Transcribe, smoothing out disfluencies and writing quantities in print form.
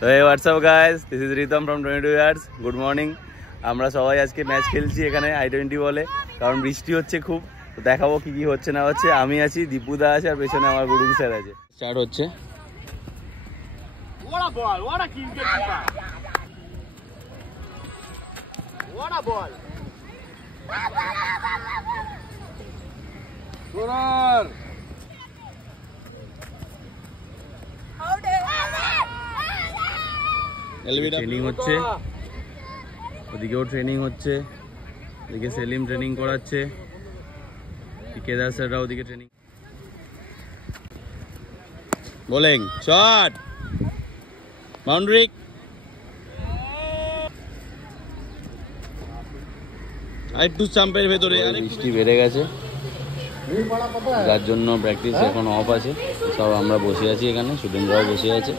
তো hey, what's up guys? This is Ritam from 22 years. Good morning. আমরা সবাই আজকে ম্যাচ খেলছি এখানে I20 বলে, কারণ বৃষ্টি হচ্ছে খুব। তো দেখাবো কি কি হচ্ছে না হচ্ছে। আমি আছি, দীপুদা আছে, আর পেছনে আমার গুরুং স্যার আছে। স্টার্ট হচ্ছে। What a ball! What a kick! What a ball! Scorer! Training হচ্ছে, ওদিকেও ট্রেনিং হচ্ছে, এদিকে সেলিম ট্রেনিং করাচ্ছে, কেদার স্যাররা ওদিকে ট্রেনিং। Bowling shot, boundary. আরেকটু স্টাম্পের ভেতরে। বৃষ্টি বেড়ে গেছে, যার জন্য প্র্যাকটিস এখন অফ আছে। সব আমরা বসে আছি এখানে, স্টুডেন্টরাও বসে আছে।